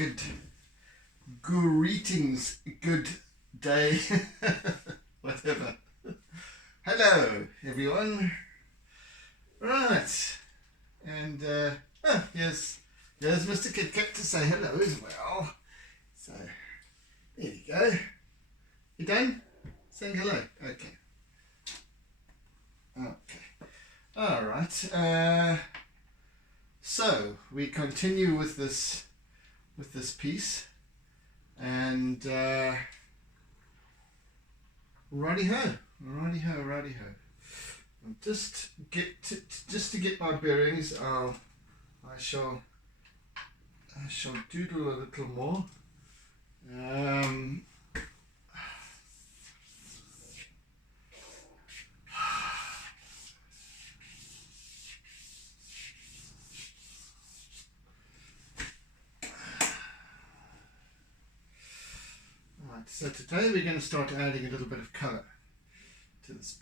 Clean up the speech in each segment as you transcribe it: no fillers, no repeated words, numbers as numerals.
good greetings, good day, whatever. Hello, everyone. Right, and here's Mr. Kit Kat to say hello as well. So there you go. You done saying hello? Okay. All right. So we continue with this piece, and righty ho. Just to get my bearings, I shall doodle a little more. So today we're going to start adding a little bit of colour to this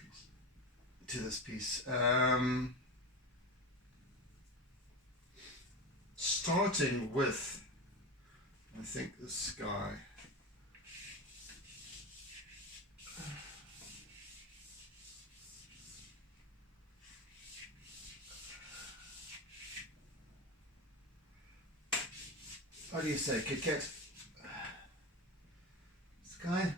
piece. Starting with, I think, the sky. How do you say, Kit Kat? Sky.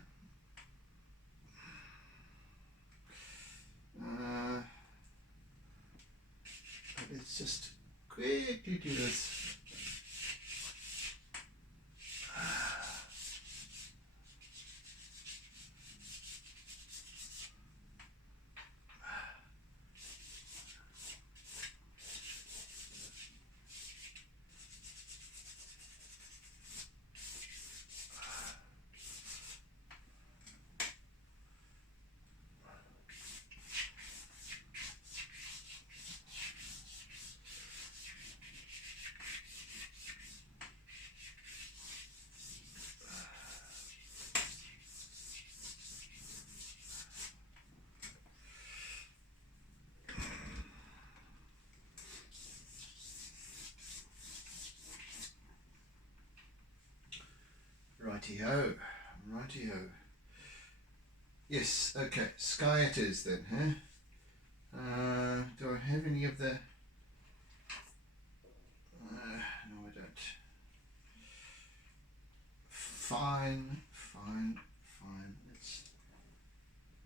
Let's just quickly do this. Righty-ho. Yes, okay, sky it is then, huh? Do I have any of the... no, I don't. Fine. Let's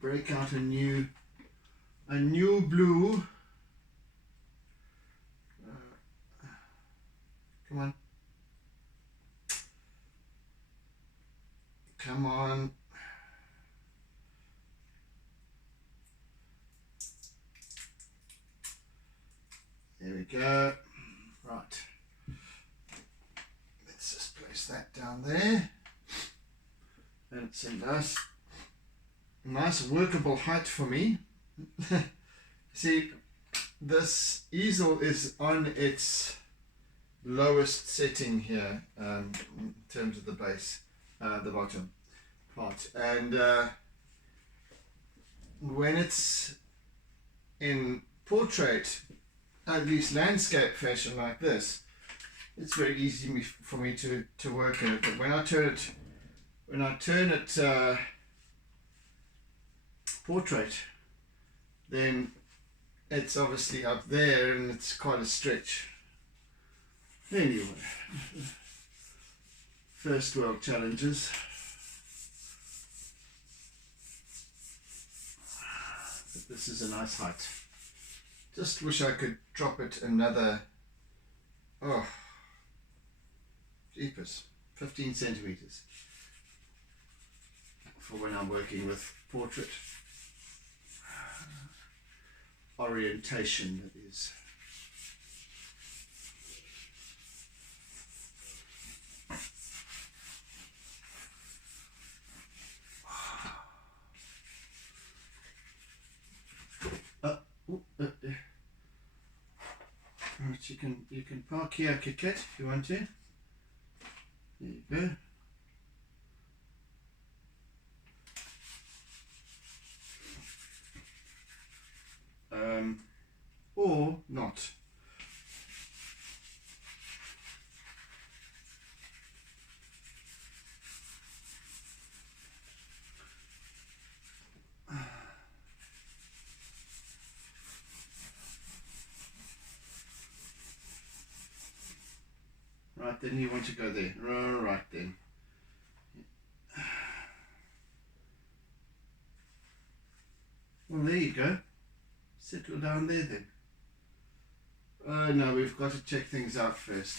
break out a new blue. Come on. There we go. Right. Let's just place that down there. And it's a nice workable height for me. See, this easel is on its lowest setting here in terms of the base, the bottom part, and when it's in portrait, at least landscape fashion like this, it's very easy for me to work in it. But when I turn it portrait, then it's obviously up there and it's quite a stretch. Anyway, first world challenges. But this is a nice height. Just wish I could drop it another, jeepers, 15 centimeters for when I'm working with portrait orientation, that is. Right, you can park here, Kit Kat, if you want to. There you go. Or not. Right, then you want to go there. Right then. Well, there you go. Settle down there then. Oh no, we've got to check things out first.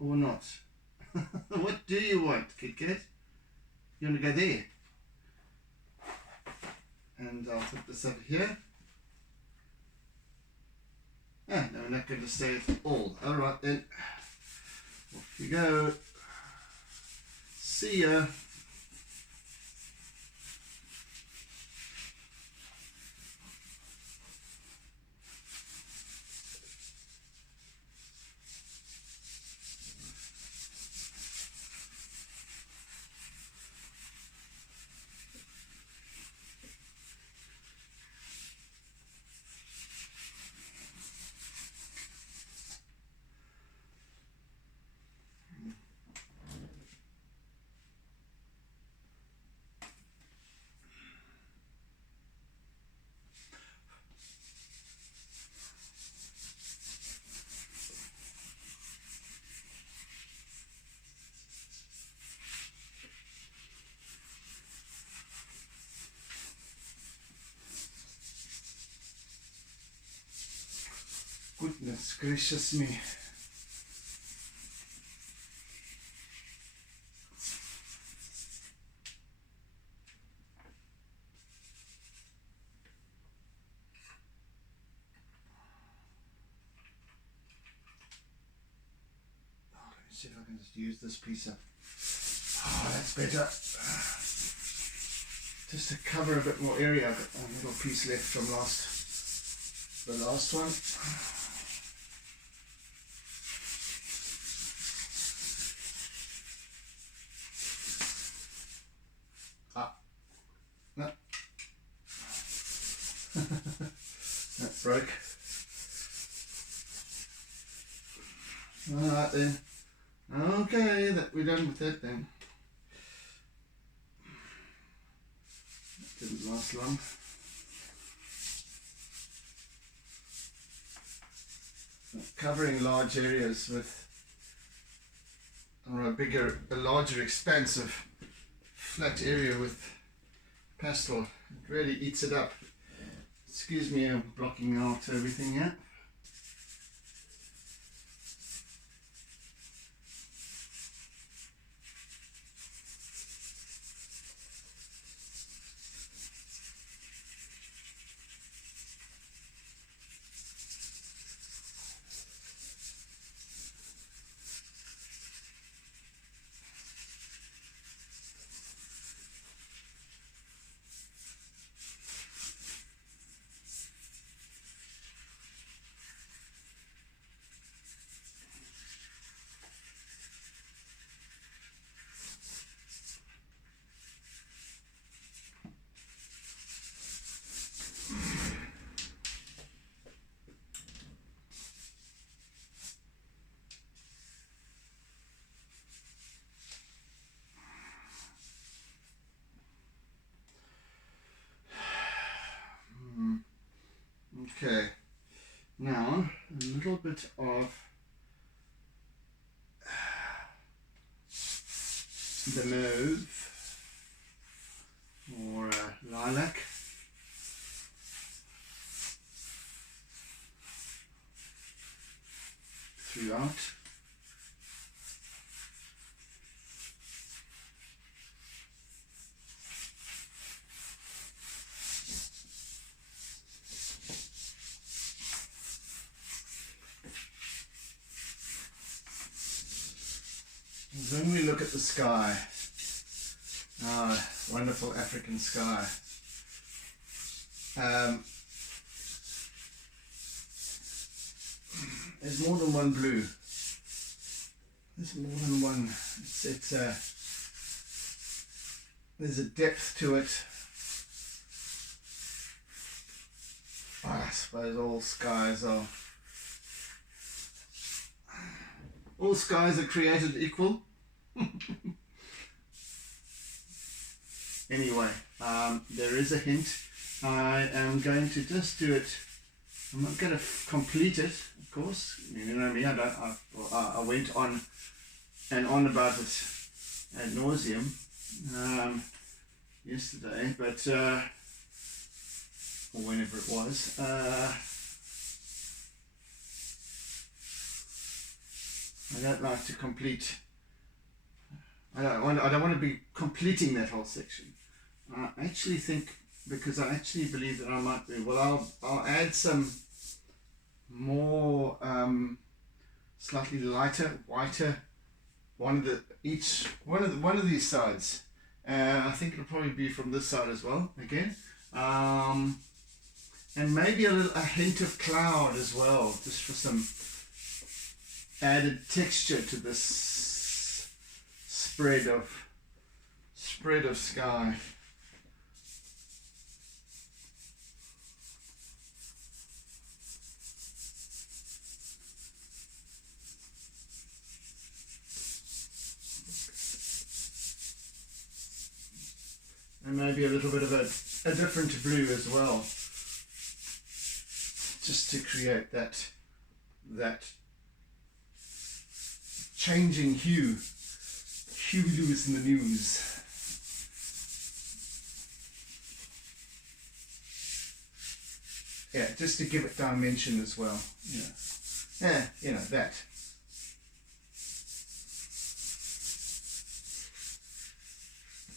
Or not. What do you want, Kit Kat? You want to go there? And I'll put this up here. Ah, no, we're not going to stay at all. Alright then. Off you go. See ya. Goodness gracious me. Oh, let me see if I can just use this piece up. Oh, that's better. Just to cover a bit more area. I've got a little piece left from the last one. No. That broke. Alright then. Okay, we're done with that then. That didn't last long. Covering large areas with, or a larger expanse of flat area with pastel, it really eats it up. Excuse me, I'm blocking out everything here. Okay, now a little bit of the mauve or lilac. Throughout. When we look at the sky, our wonderful African sky, there's more than one blue. There's more than one. It's there's a depth to it. I suppose all skies are created equal. Anyway, there is a hint. I am going to just do it. I'm not going to complete it, of course. You know me. I went on and on about it ad nauseum yesterday, but or whenever it was. I don't like to complete. I don't want to be completing that whole section. I actually think, because I actually believe that I might be. Well, I'll add some more slightly lighter, whiter. One of these sides. I think it'll probably be from this side as well. Again. And maybe a hint of cloud as well, just for some added texture to this spread of sky. And maybe a little bit of a different blue as well, just to create that changing hue. Huey Lewis in the news. Yeah, just to give it dimension as well. Yeah, you know that.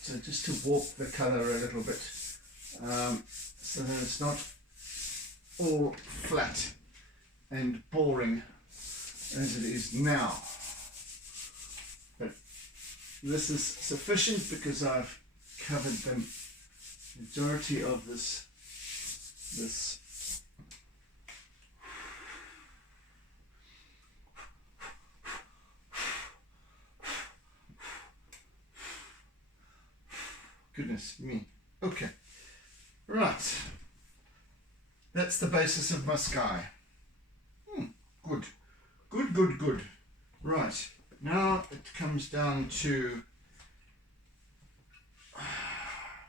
So just to warp the colour a little bit, so that it's not all flat and boring as it is now. But this is sufficient because I've covered the majority of this goodness me. Okay, right, that's the basis of my sky. Good. Right, now it comes down to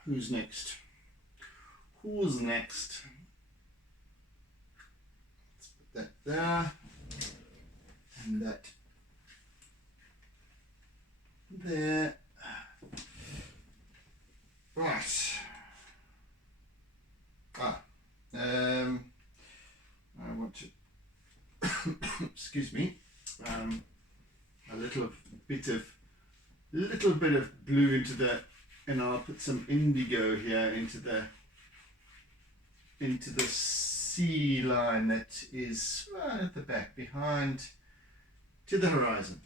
who's next. Let's put that there, and that there. Right. I want to excuse me. A little bit of blue into that, and I'll put some indigo here into the sea line that is right at the back, behind to the horizon,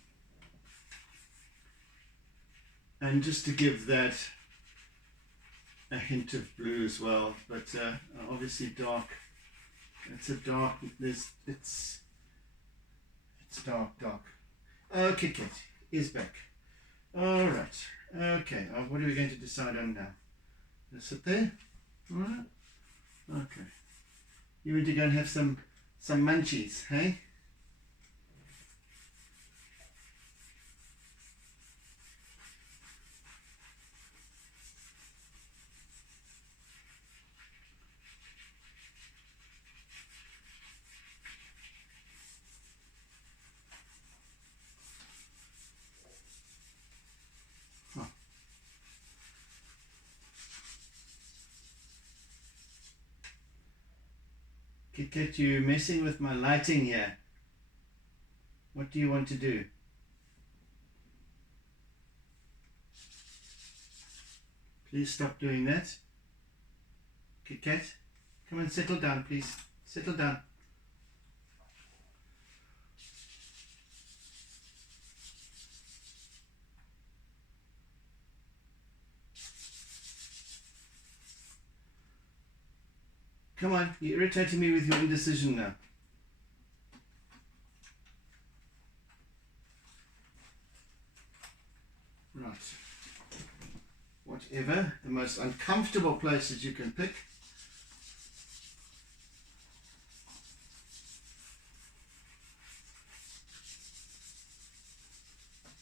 and just to give that a hint of blue as well, but obviously dark. It's dark. Okay, Kate is back. All right. Okay. What are we going to decide on now? Just sit there. All right. Okay. You want to go and have some munchies, hey? Kit, you messing with my lighting here. What do you want to do? Please stop doing that. Kit, come and settle down, please. Settle down. Come on, you're irritating me with your indecision now. Right. whatever, the most uncomfortable places you can pick.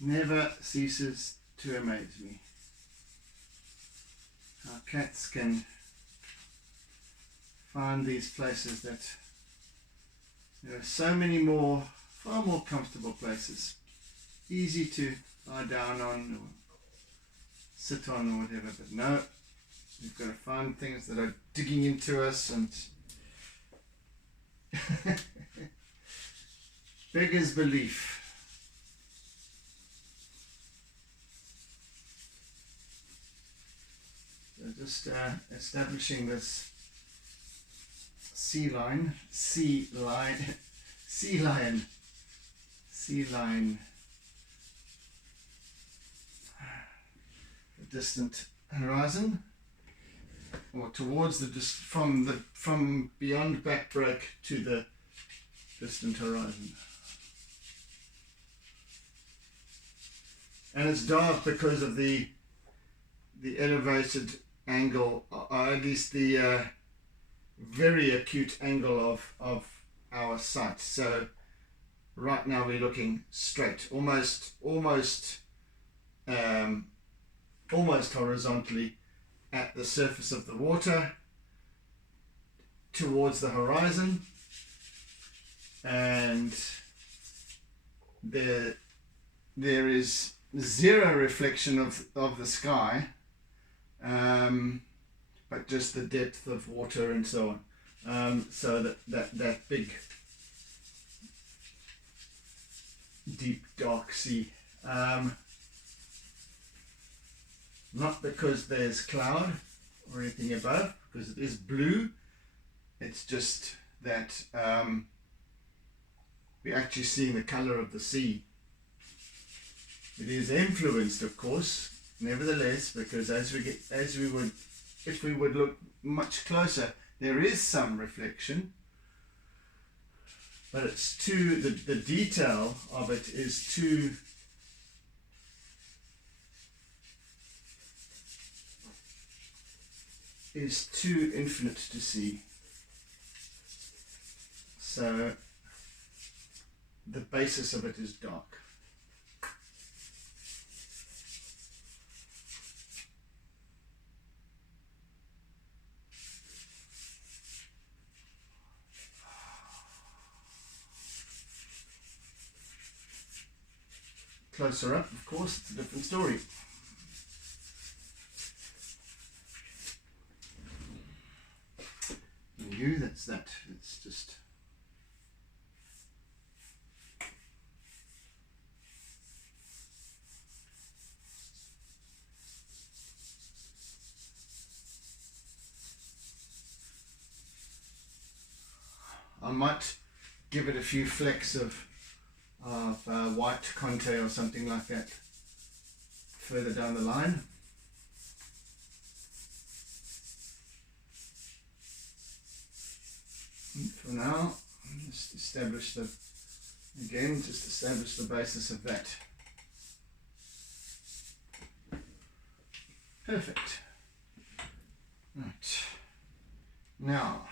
Never ceases to amaze me how cats can find these places that there are so many more, far more comfortable places, easy to lie down on or sit on or whatever, but no, we've got to find things that are digging into us and beggars belief. So just establishing this sea lion, the distant horizon, or towards the from beyond back break to the distant horizon. And it's dark because of the elevated angle, or at least the very acute angle of our sight. So right now we're looking straight, almost horizontally at the surface of the water towards the horizon, and there is zero reflection of the sky, but just the depth of water and so on. So that big deep dark sea. Not because there's cloud or anything above, because it is blue. It's just that we're actually seeing the color of the sea. It is influenced, of course, nevertheless, because if we would look much closer, there is some reflection, but it's the detail of it is too infinite to see. So the basis of it is dark. Closer up, of course, it's a different story. That's that. It's just I might give it a few flecks of white conte or something like that further down the line. For now, just establish the basis of that. Perfect. Right. Now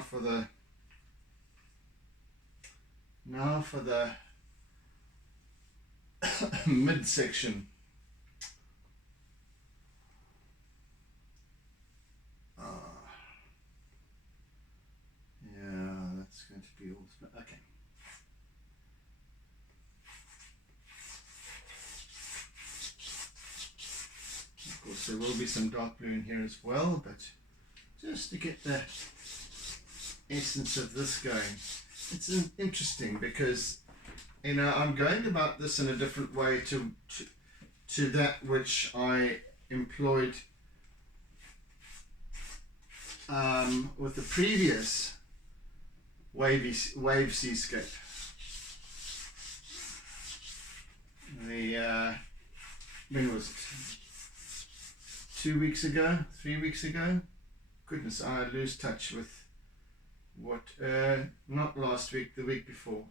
for the midsection. That's going to be all. Okay. Of course, there will be some dark blue in here as well, but just to get the essence of this going. It's interesting because, I'm going about this in a different way to that which I employed with the previous wave seascape. When was it? 2 weeks ago? 3 weeks ago? Goodness, I lose touch with what, not last week, the week before.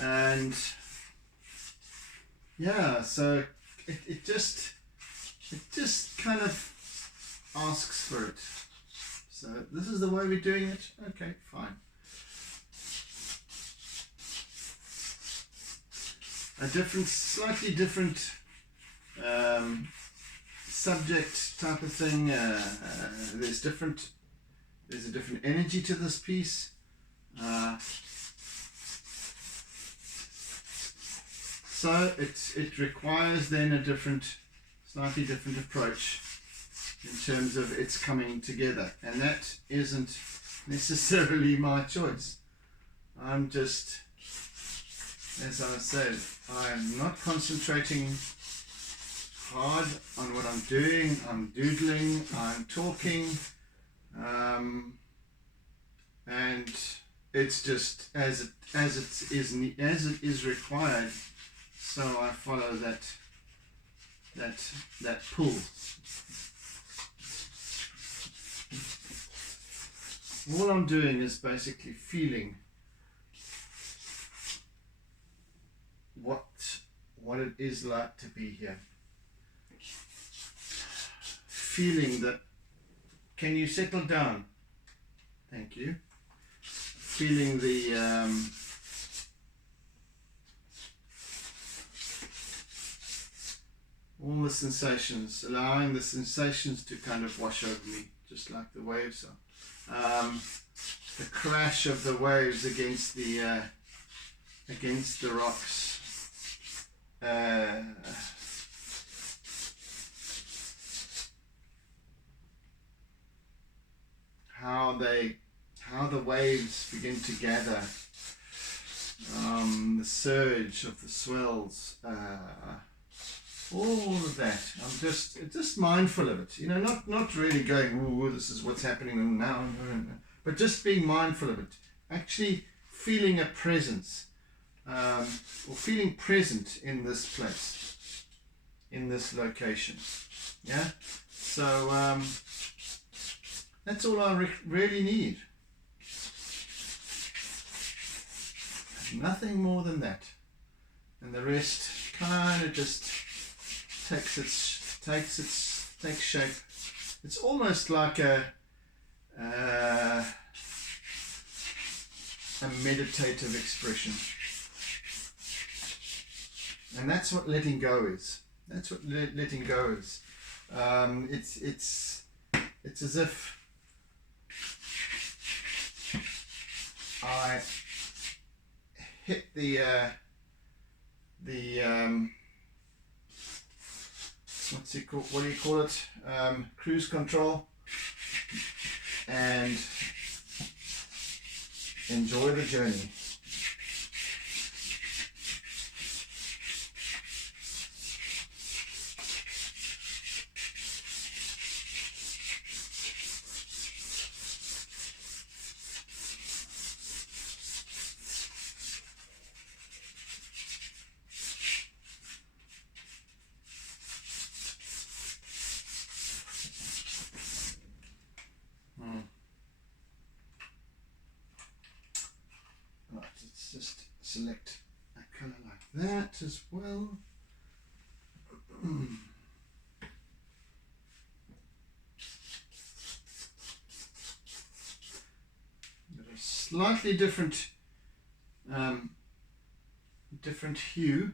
And yeah, so it just kind of asks for it. So this is the way we're doing it. Okay, fine. A different, slightly different subject type of thing. There's a different energy to this piece. So it requires then a slightly different approach in terms of its coming together, and that isn't necessarily my choice. I'm just, as I said, I'm not concentrating hard on what I'm doing. I'm doodling, I'm talking, and it's just as it is required. So I follow that pull. All I'm doing is basically feeling what it is like to be here. Feeling that, can you settle down? Thank you. Feeling the all the sensations, allowing the sensations to kind of wash over me, just like the waves are. The crash of the waves against the rocks. How the waves begin to gather. The surge of the swells. All of that. I'm just mindful of it. Not really going, ooh, this is what's happening now, but just being mindful of it. Actually feeling a presence, or feeling present in this place, in this location. Yeah. So that's all I really need. Nothing more than that, and the rest kind of just takes shape. It's almost like a meditative expression, and that's what letting go is. That's what letting go is. It's as if I hit the what's it called? What do you call it? Cruise control, and enjoy the journey. Right, let's just select a colour like that as well. Got a slightly different hue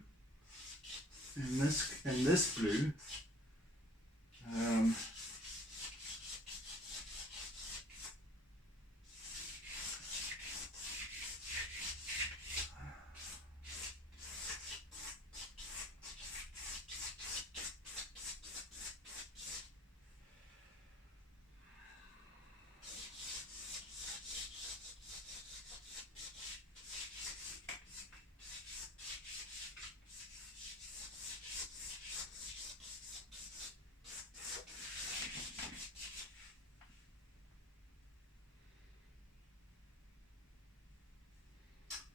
in this blue.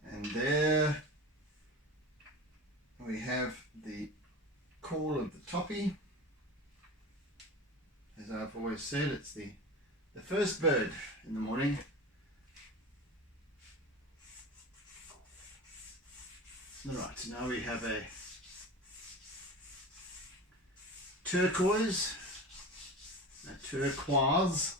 And there we have the call of the toppy. As I've always said, it's the first bird in the morning. Right, now we have a turquoise, a turquoise.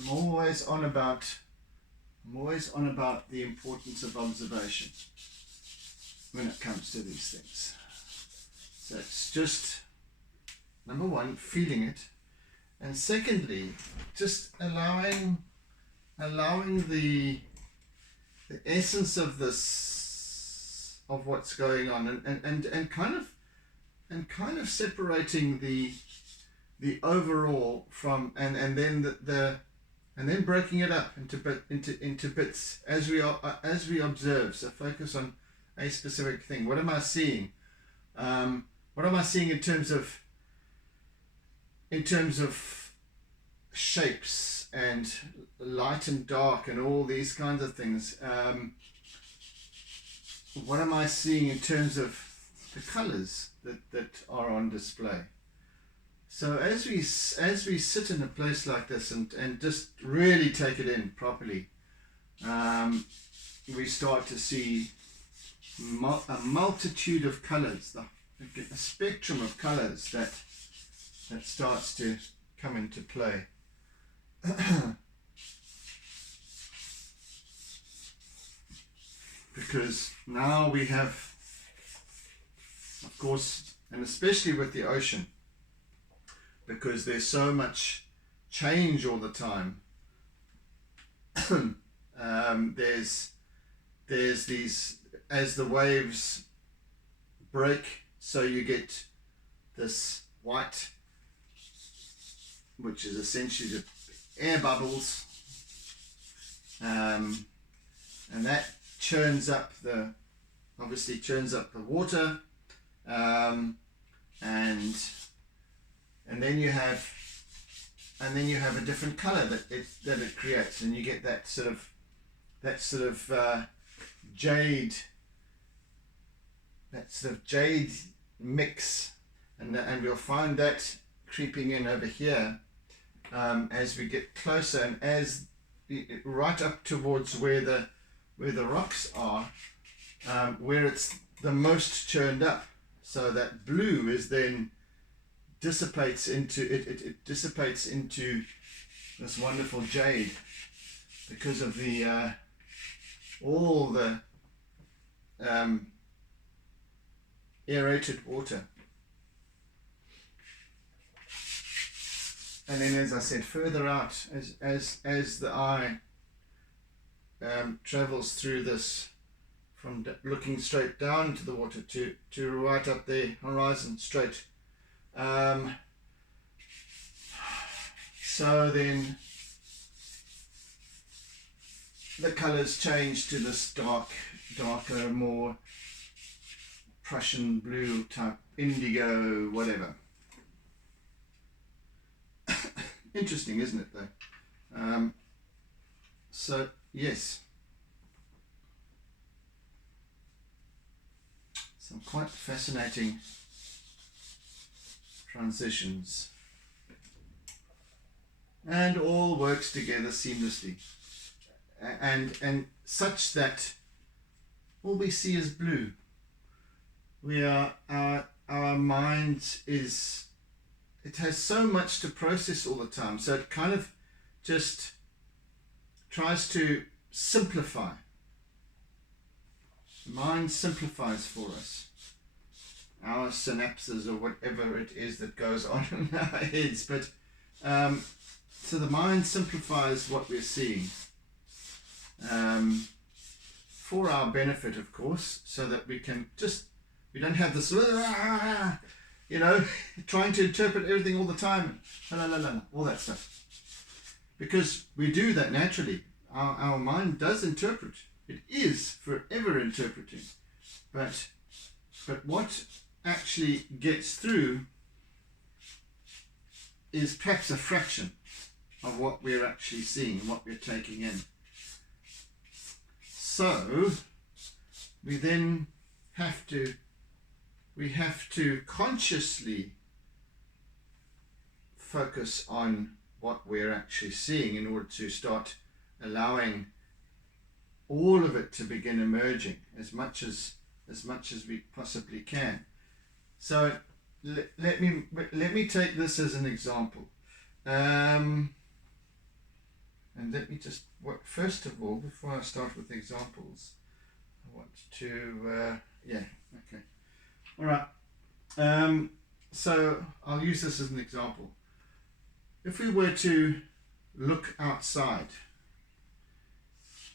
I'm always on about the importance of observation when it comes to these things. So it's just, number one, feeling it, and secondly, just allowing the essence of this, of what's going on, and kind of separating the overall from, and then breaking it up into bits as we observe. So focus on a specific thing. What am I seeing? What am I seeing in terms of shapes and light and dark and all these kinds of things? What am I seeing in terms of the colors that are on display? So as we sit in a place like this and just really take it in properly, we start to see a multitude of colors, a spectrum of colors that starts to come into play. Because now we have, of course, and especially with the ocean, because there's so much change all the time. There's these, as the waves break, so you get this white, which is essentially the air bubbles, and that obviously churns up the water, and then you have a different color that it creates, and you get that sort of jade mix, and we'll find that creeping in over here as we get closer, and as right up towards where the rocks are, where it's the most churned up. So that blue is then dissipates into dissipates into this wonderful jade because of the all the aerated water. And then, as I said, further out, as the eye travels through this, from looking straight down to the water to right up the horizon straight. So then the colours change to this darker, more Prussian blue type, indigo, whatever. Interesting, isn't it, though? So, yes. Some quite fascinating transitions. And all works together seamlessly. And such that all we see is blue. Our mind it has so much to process all the time, so it kind of just tries to simplify. The mind simplifies for us. Our synapses, or whatever it is that goes on in our heads, but so the mind simplifies what we're seeing for our benefit, of course, so that we don't have this trying to interpret everything all the time, all that stuff, because we do that naturally. Our mind does interpret. It is forever interpreting, but what actually gets through is perhaps a fraction of what we're actually seeing, what we're taking in. So we then have to we have to consciously focus on what we're actually seeing in order to start allowing all of it to begin emerging as much as we possibly can. So let me take this as an example, and let me just first of all, before I start with examples, I want to all right. So I'll use this as an example. If we were to look outside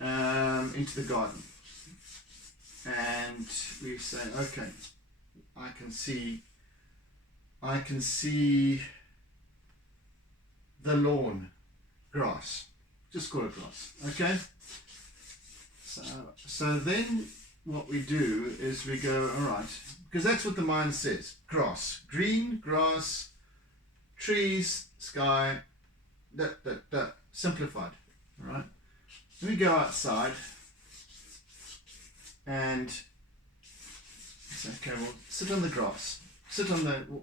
into the garden, and we say, okay, I can see the grass. Just call it grass, okay? So then what we do is we go, all right, because that's what the mind says. Grass, green, grass, trees, sky, simplified, all right? Then we go outside and say, okay, well, sit on the grass.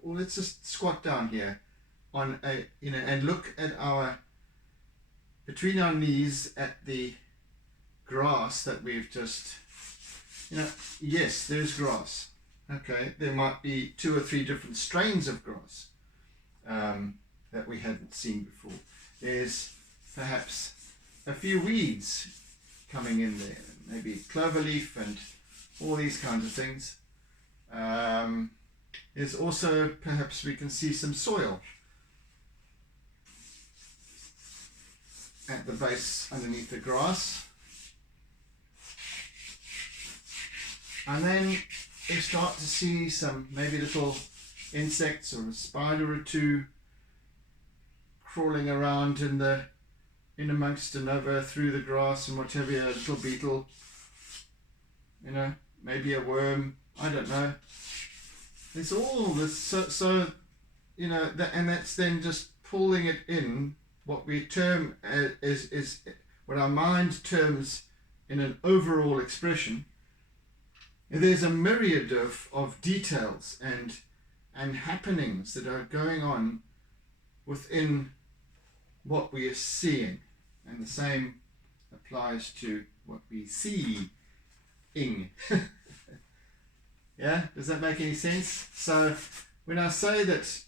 Let's just squat down here on and look at between our knees at the grass that we've just, yes, there's grass. Okay, there might be 2 or 3 different strains of grass that we hadn't seen before. There's perhaps a few weeds coming in there, maybe cloverleaf and all these kinds of things. There's also, perhaps we can see some soil at the base underneath the grass. And then we start to see some maybe little insects or a spider or 2 crawling around in amongst and over through the grass, and whatever, a little beetle, maybe a worm, I don't know. It's all this, and that's then just pulling it in, what we term is what our mind terms in an overall expression. And there's a myriad of details and happenings that are going on within what we are seeing, and the same applies to what we see. Yeah, does that make any sense? So when I say that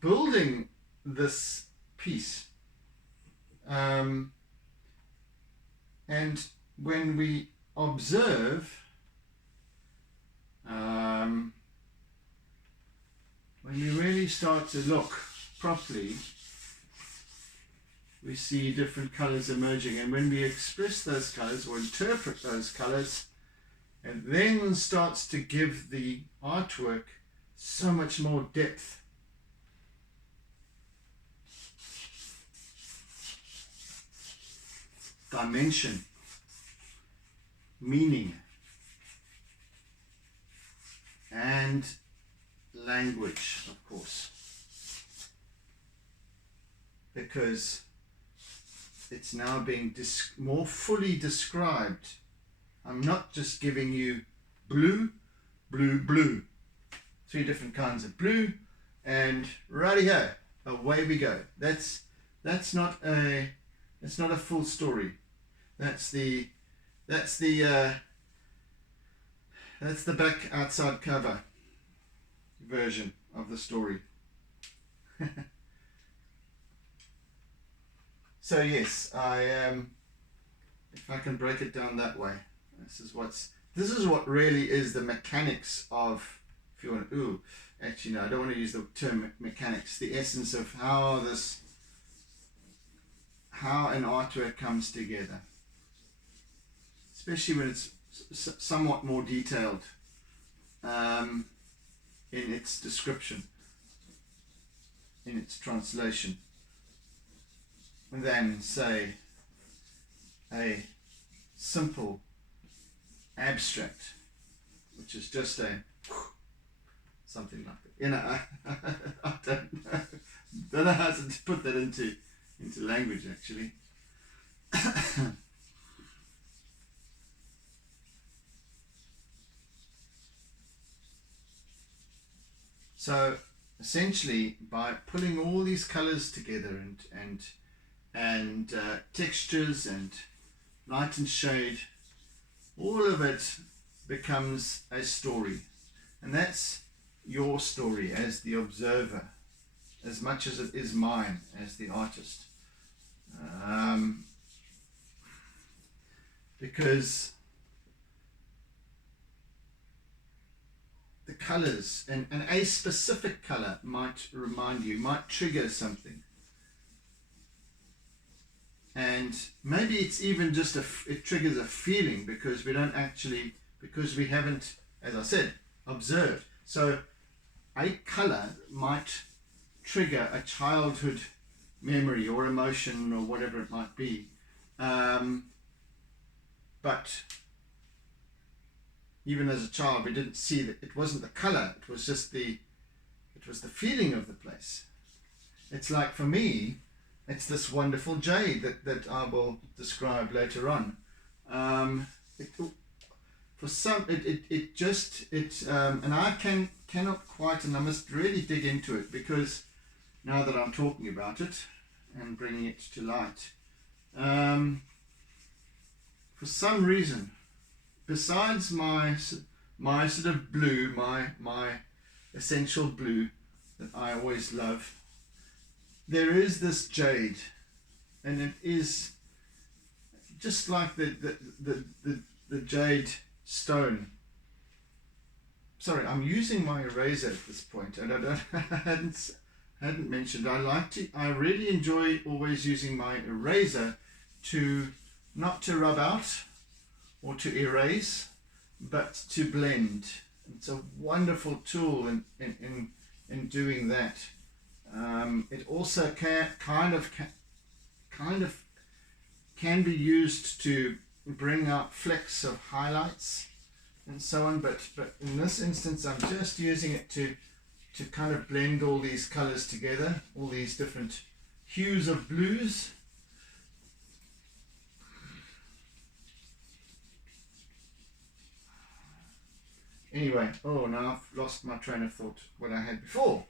building this piece, and when we observe, when we really start to look properly, we see different colors emerging, and when we express those colors or interpret those colors, it then starts to give the artwork so much more depth. Dimension, meaning, and language, of course, because it's now being more fully described. I'm not just giving you blue, blue, blue. 3 different kinds of blue, and righty-ho, away we go. That's not a full story. That's the back outside cover version of the story. So yes, if I can break it down that way, this is what really is the mechanics of, if you want actually no, I don't want to use the term mechanics, the essence of how an artwork comes together, especially when it's somewhat more detailed in its description, in its translation, than say a simple abstract, which is just something like that. I don't know how to put that into language actually. So essentially, by pulling all these colors together and textures and light and shade, all of it becomes a story, and that's your story as the observer, as much as it is mine as the artist. Because the colors and a specific color might remind you, might trigger something. And maybe it's even just it triggers a feeling because we haven't, as I said, observed. So a color might trigger a childhood memory or emotion or whatever it might be. But even as a child, we didn't see that it wasn't the color, it was just the feeling of the place. It's like, for me, it's this wonderful jade that I will describe later on. And I cannot quite, and I must really dig into it, because now that I'm talking about it and bringing it to light, for some reason, besides my sort of blue, my essential blue that I always love, there is this jade, and it is just like the jade stone. Sorry, I'm using my eraser at this point, and I hadn't mentioned, I really enjoy always using my eraser not to rub out or to erase, but to blend. It's a wonderful tool in doing that. It also can be used to bring out flecks of highlights and so on, but in this instance I'm just using it to kind of blend all these colors together, all these different hues of blues. Anyway, now I've lost my train of thought, what I had before.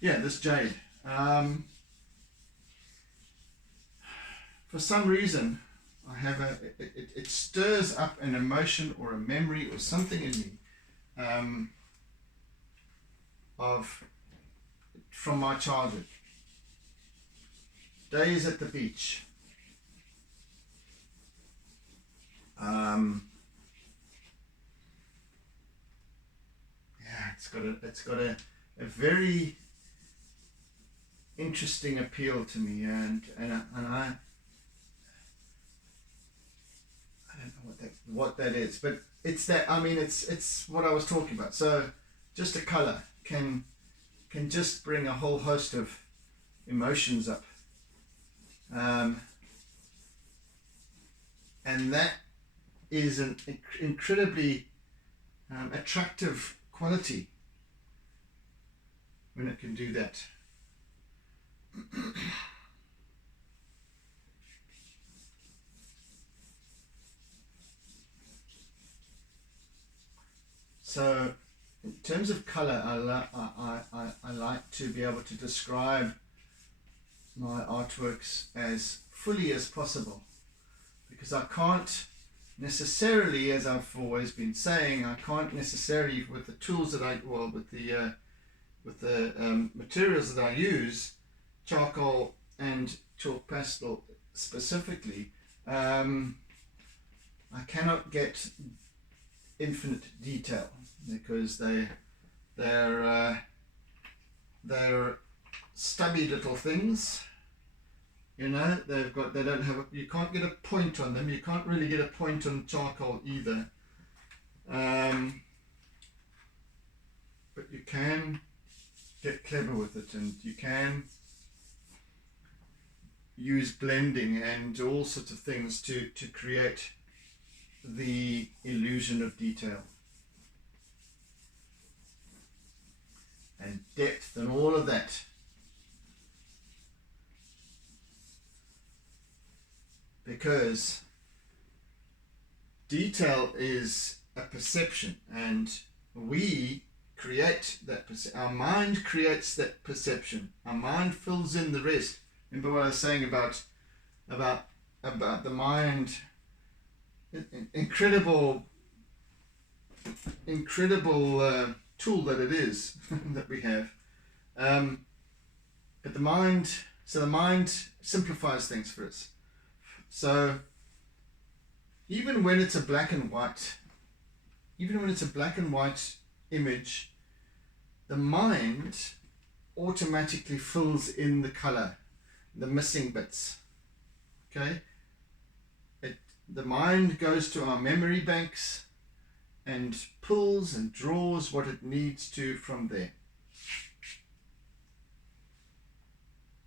Yeah, this jade. For some reason, I have it stirs up an emotion or a memory or something in me from my childhood. Days at the beach. It's got a very interesting appeal to me, and I don't know what that is, but it's that, it's what I was talking about. So just a color can just bring a whole host of emotions up, and that is an incredibly attractive quality when it can do that. So in terms of color, I like to be able to describe my artworks as fully as possible, because I can't necessarily, as I've always been saying, I can't necessarily, with the tools that with the materials that I use, charcoal and chalk pastel specifically, I cannot get infinite detail, because they're stubby little things. You know, you can't get a point on them. You can't really get a point on charcoal either. But you can get clever with it, and you can use blending and all sorts of things to create the illusion of detail and depth and all of that. Because detail is a perception, and we create that our mind creates that perception. Our mind fills in the rest. Remember what I was saying about the mind, incredible tool that it is that we have. But the mind simplifies things for us. So even when it's a black and white image, the mind automatically fills in the color, the missing bits. Okay? The mind goes to our memory banks and pulls and draws what it needs to from there.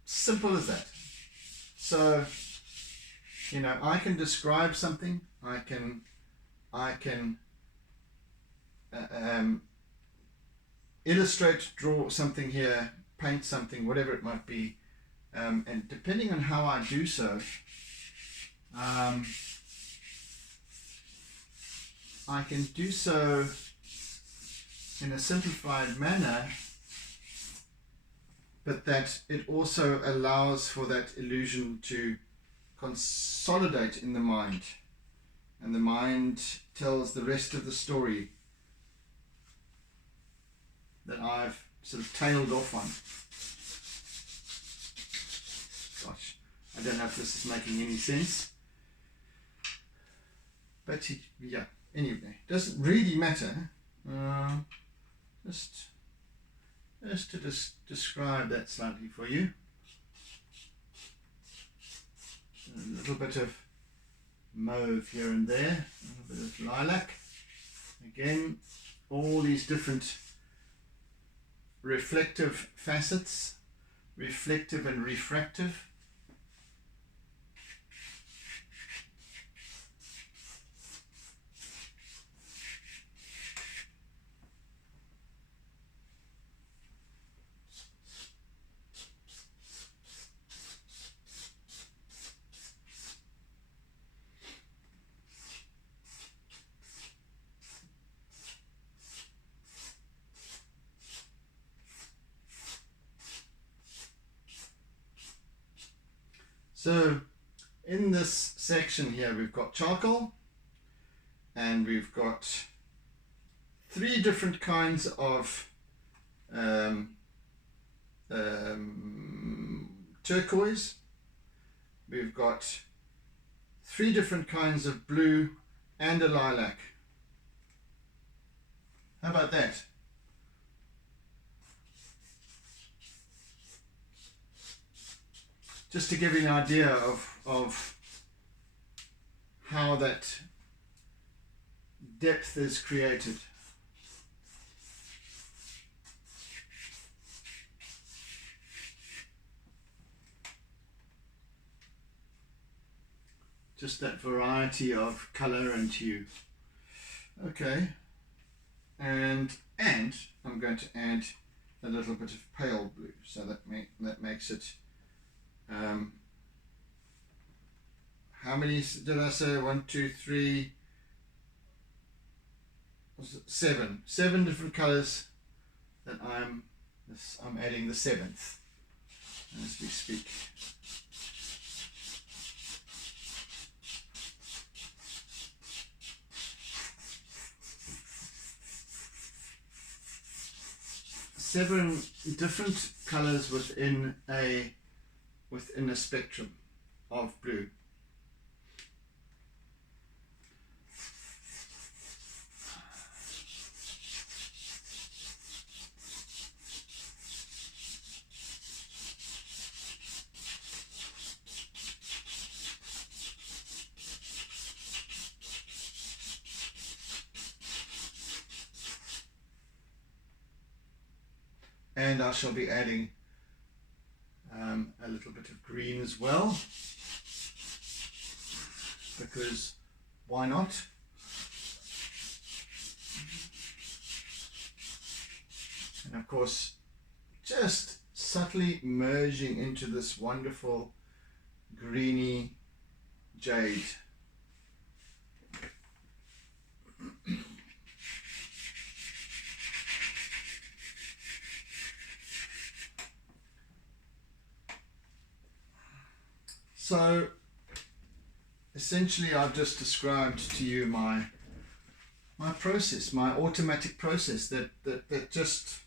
Simple as that. So, I can describe something. I can illustrate, draw something here, paint something, whatever it might be, and depending on how I do so, I can do so in a simplified manner, but that it also allows for that illusion to consolidate in the mind, and the mind tells the rest of the story that I've sort of tailed off on. Gosh, I don't know if this is making any sense, but yeah, anyway, doesn't really matter. Just to describe that slightly for you. A little bit of mauve here and there, a little bit of lilac. Again, all these different reflective facets, reflective and refractive. So in this section here, we've got charcoal, and we've got 3 different kinds of turquoise. We've got 3 different kinds of blue and a lilac. How about that? Just to give you an idea of how that depth is created. Just that variety of color and hue. Okay, and I'm going to add a little bit of pale blue, so that makes it. How many did I say? 1, 2, 3, 7. 7 different colors that I'm adding the 7th as we speak. Seven different colors within a spectrum of blue. And I shall be adding a little bit of green as well, because why not? And of course, just subtly merging into this wonderful greeny jade. So essentially I've just described to you my process, my automatic process that just,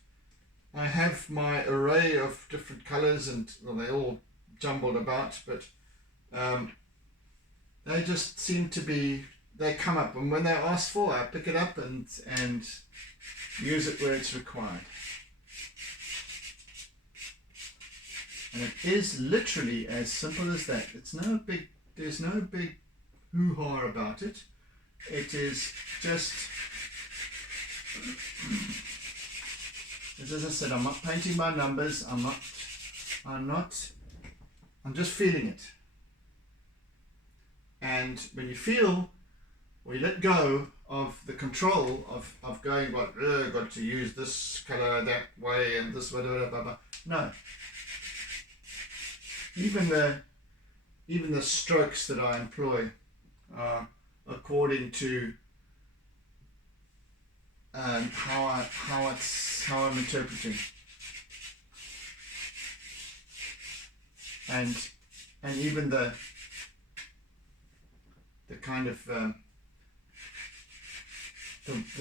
I have my array of different colors, and well, they're all jumbled about, but they just seem to be, they come up, and when they're asked for, I pick it up and use it where it's required. And it is literally as simple as that. It's no big, there's no big hoo-ha about it. It is just, as I said, I'm not painting by numbers. I'm just feeling it. And when you feel, or you let go of the control of going, what, I've got to use this color that way and this, whatever, blah, blah. No. Even the strokes that I employ are according to how I'm interpreting, and even the kind of the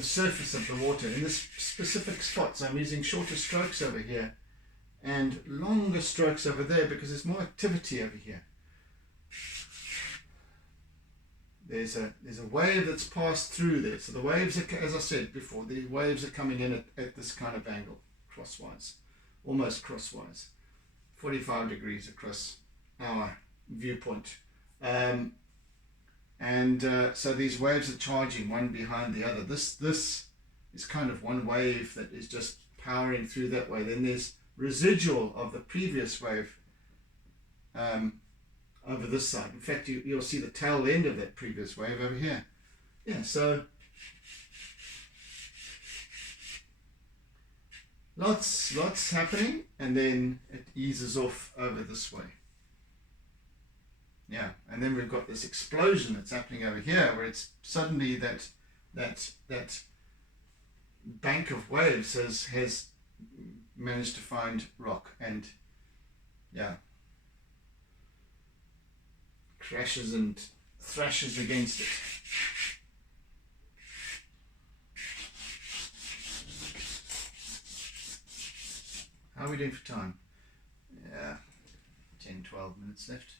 surface of the water in this specific spots. I'm using shorter strokes over here and longer strokes over there because there's more activity over here. There's a wave that's passed through there. So the waves are, as I said before, the waves are coming in at this kind of angle, crosswise, almost crosswise, 45 degrees across our viewpoint. So these waves are charging one behind the other. This is kind of one wave that is just powering through that way. Then there's residual of the previous wave over this side. In fact, you'll see the tail end of that previous wave over here. Yeah, so lots happening, and then it eases off over this way. Yeah, and then we've got this explosion that's happening over here, where it's suddenly that bank of waves has managed to find rock, and yeah, crashes and thrashes against it. How are we doing for time? Yeah, 10-12 minutes left.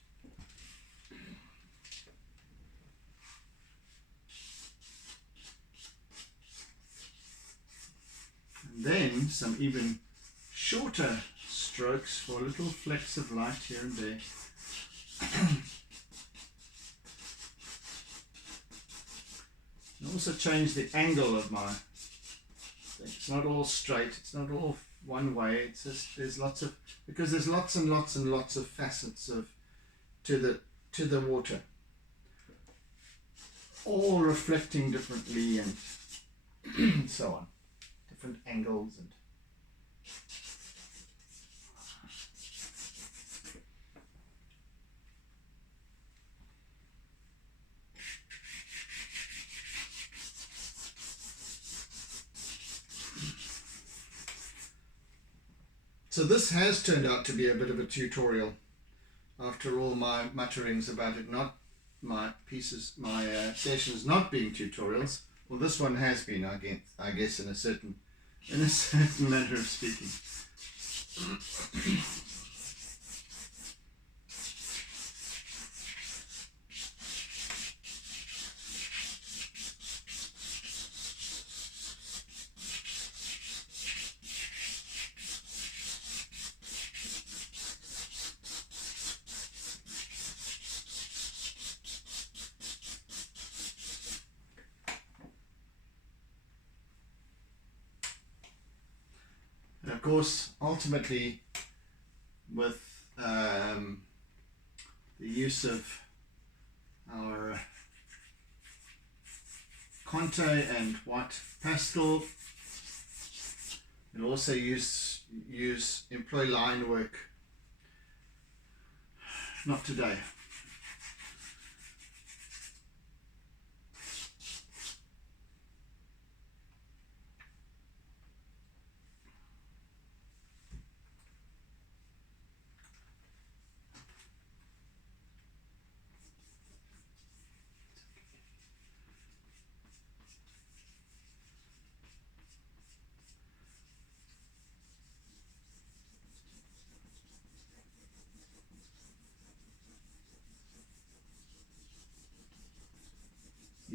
And then some even shorter strokes for little flecks of light here and there. And also change the angle of my thing. It's not all straight, it's not all one way, it's just, there's lots of, because there's lots and lots and lots of facets to the water, all reflecting differently and so on, different angles and so this has turned out to be a bit of a tutorial after all my mutterings about it, not my pieces, my sessions not being tutorials. Well, this one has been, I guess in a certain manner of speaking. And of course, ultimately, with the use of our Conte and white pastel, we'll also employ line work. Not today.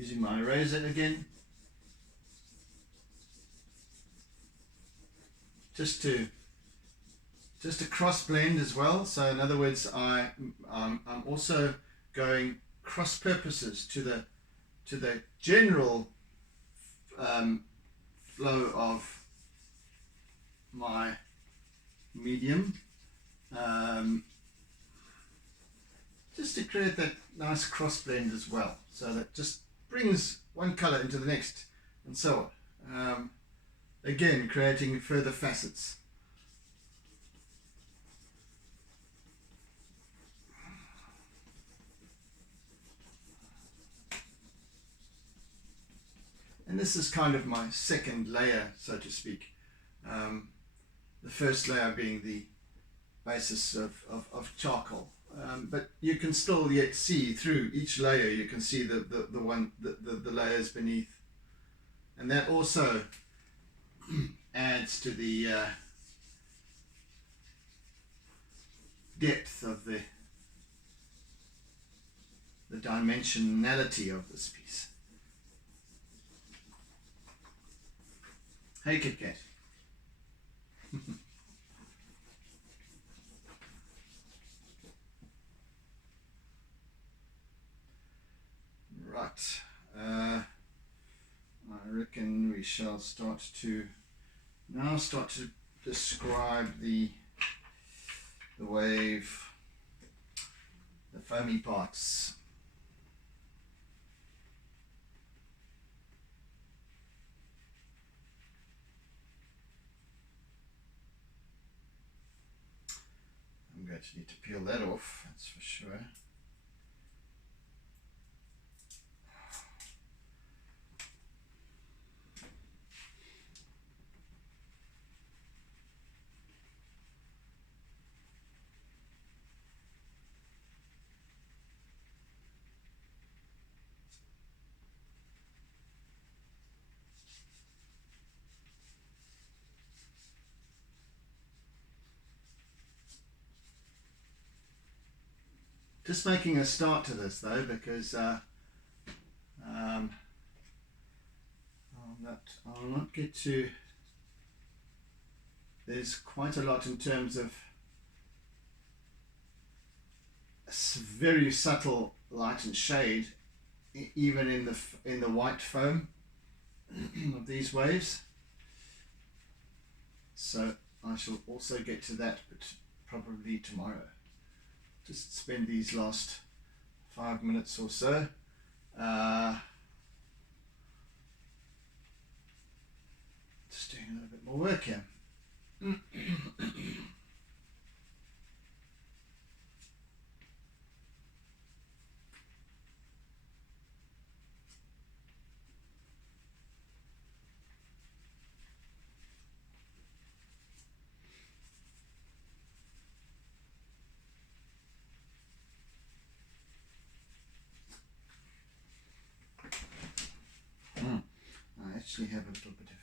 using my eraser again, just to cross blend as well. So in other words, I'm also going cross purposes to the general flow of my medium, just to create that nice cross blend as well. So that just brings one color into the next, and so on. Again, creating further facets. And this is kind of my second layer, so to speak. The first layer being the basis of charcoal. But you can still yet see through each layer, you can see the layers beneath. And that also adds to the depth of the dimensionality of this piece. Hey, Kit Kat. Right. I reckon we shall start to describe the wave, the foamy parts. I'm going to need to peel that off, that's for sure. Just making a start to this though, because I'll not get to. There's quite a lot in terms of very subtle light and shade, even in the white foam of these waves. So I shall also get to that, but probably tomorrow. Just spend these last 5 minutes or so just doing a little bit more work here. I actually have a little bit of,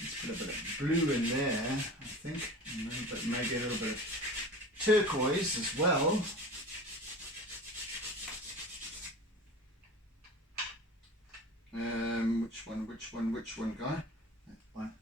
let's put a bit of blue in there, I think, and maybe a little bit of turquoise as well. Which one, guy? That one.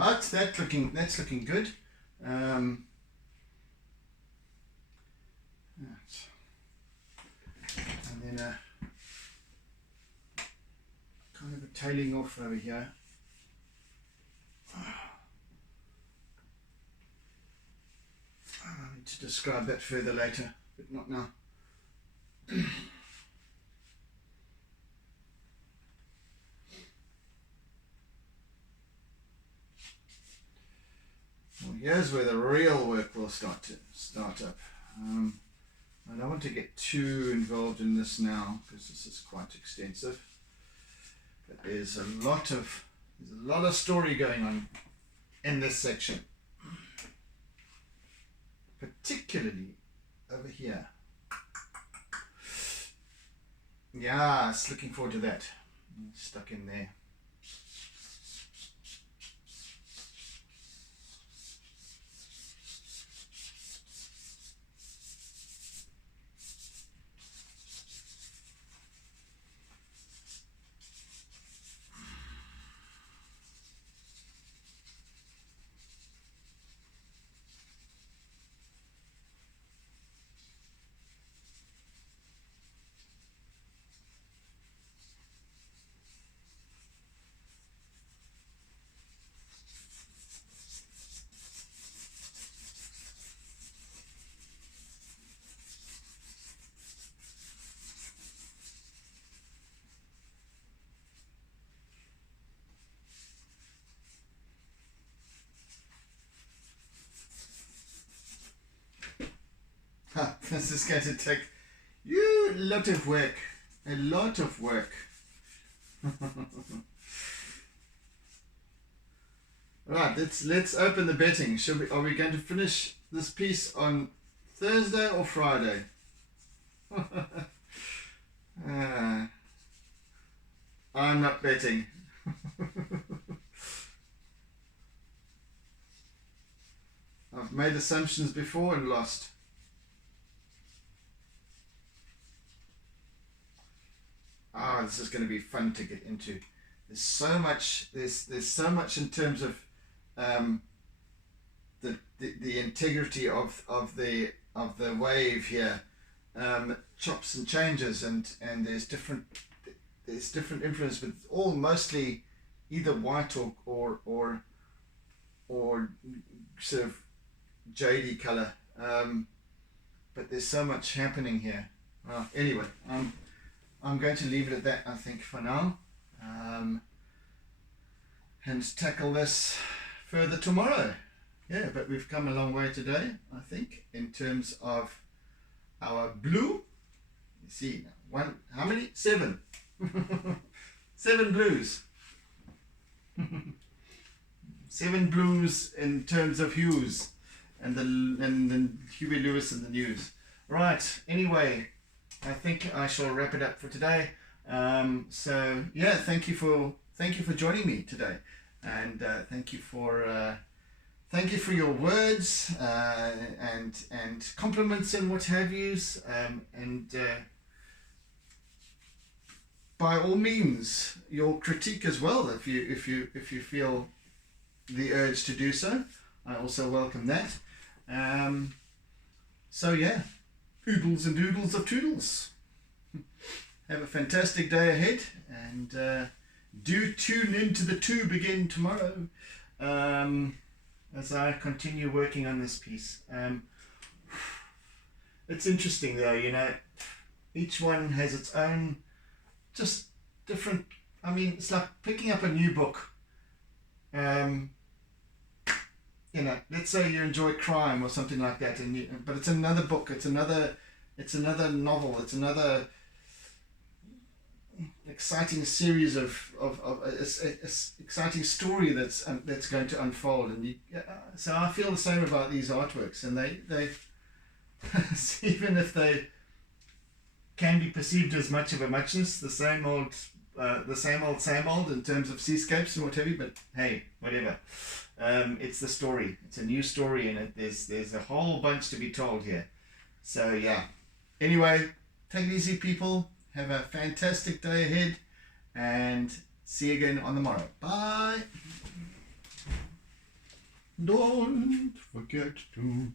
right, that's looking good. Right. And then kind of a tailing off over here. I need to describe that further later, but not now. Well, here's where the real work will start up. I don't want to get too involved in this now because this is quite extensive. But there's a lot of story going on in this section, particularly over here. Yes, looking forward to that. Stuck in there. This is going to take you a lot of work. Right, let's open the betting. Are we going to finish this piece on Thursday or Friday? I'm not betting. I've made assumptions before and lost. This is going to be fun to get into. There's so much in terms of the integrity of the wave here, chops and changes, and there's different influence, but all mostly either white or sort of jadey color. But there's so much happening here. Anyway, I'm going to leave it at that, I think, for now, and tackle this further tomorrow. Yeah, but we've come a long way today, I think, in terms of our blue. You see, how many? 7. 7 blues. 7 blues in terms of hues, and the Huey Lewis and the news. Right, anyway, I think I shall wrap it up for today. So yeah, thank you for joining me today, and thank you for your words and compliments and what have yous, and by all means your critique as well, if you feel the urge to do so. I also welcome that. So yeah. Oodles and doodles of toodles. Have a fantastic day ahead, and do tune into the tube again tomorrow as I continue working on this piece. It's interesting though, you know, each one has its own just different. I mean, it's like picking up a new book. You know, let's say you enjoy crime or something like that, but it's another book, it's another novel, it's another exciting series of exciting story that's going to unfold, and so I feel the same about these artworks, and they even if they can be perceived as much of a muchness, the same old in terms of seascapes and whatever, but hey, whatever. It's the story. It's a new story, and there's a whole bunch to be told here. So yeah. Anyway, take it easy, people. Have a fantastic day ahead, and see you again on the morrow. Bye. Don't forget to